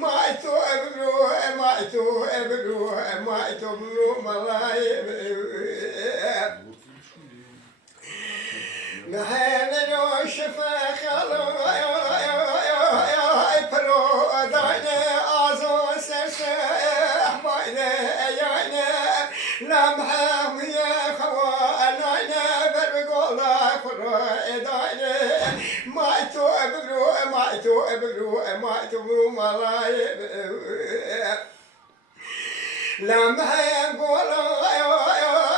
مايتو ابرو مايتو ابرو مايتو ابرو ملاي مهنا شفا خلو برو داينا ازو سسح باينا يانا لمحه يا خوانانا برقولا فرو داينا مايتو ابرو مايتو ابرو مايتو ابرو ملاي لمحه يقولوا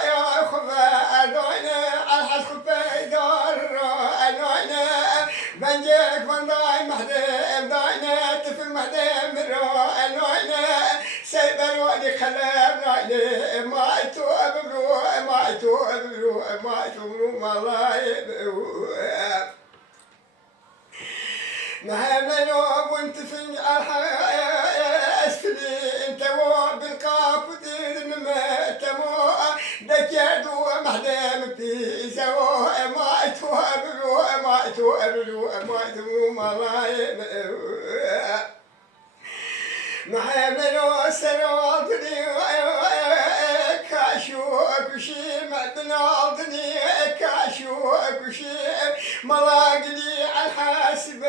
يا خفا داينا الحسب بنجيك بنضاي محدم داينا تفل محدم مرو انوينا سيب الوادي خلاب ناينا مايتو ابرو مايتو ابرو مايتو ابرو ملاي مهما نوب وانت في الحياة اسفلي انت مو بالقاف ودير مما تمو دكادو محدم في زو مايتو ابرو مايتو ابرو مايتو ملاي محمد سرادني كاشو كشي معدناضني كاشو كشي ملاقني الحاسب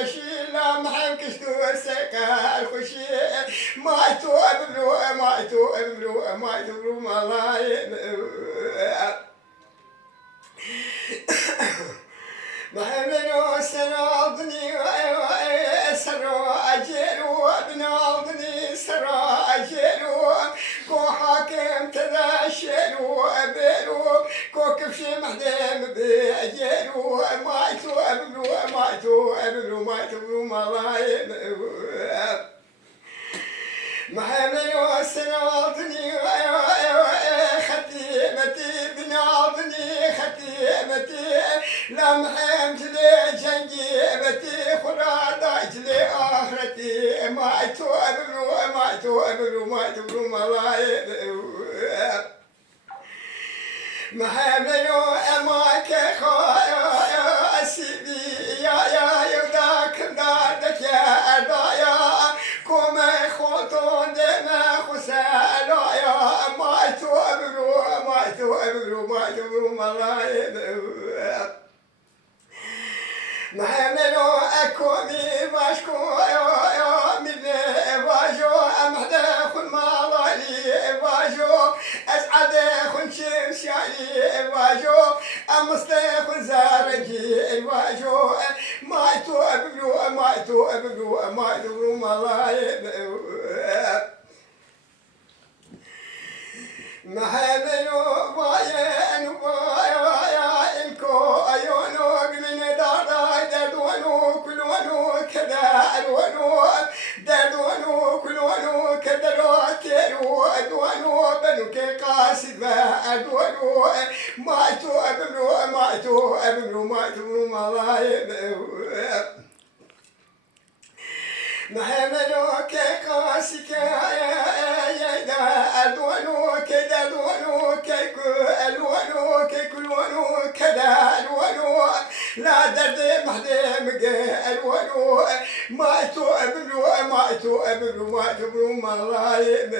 رشيلا محمكشتو سكا الخشي مايتو ابرو مايتو ابرو مايتو ابرو ملاي محمد سرادني سرا أجيرو بناضني سرا أجيرو كو حاكم تذاشرو أبيرو كو كفشي محدم بأجيرو مايتو أبرو مايتو أبرو مايتو أبرو ملاي محمد سرادني ختيمتي بناضني ختيمتي لمحمت لي جنجيبتي خرادات لي آخرتي مايتو أبرو مايتو أبرو مايتو أبرو ملاي محمد أماك خايا أسيبي يا يوداك دادك يا أدايا كوم خوتون دما خسالا يا مايتو أبرو مايتو أبرو مايتو أبرو ملاي محمد أكومي باشكو يا من باجو أمحدا خن مالالي باجو أسعد خن شمشاني باجو أمستخن زارجي باجو مايتو أبرو مايتو أبرو مايتو أبرو ملاي محمد باين بايا إنكو أيونو من داراي دردونو كلونو كذا ألونو دردونو كلونو كذا كيرو أدونو بنوك قاسد ما أدونو مايتو أبرو مايتو أبرو مايتو أبرو ملاي محمد كقاسك يا أدونو كذا ألونو كيكو ألونو كيكو ألونو كذا ألونو لا درد محدم ألونو مايتو أبرو مايتو أبرو مايتو أبرو ملاي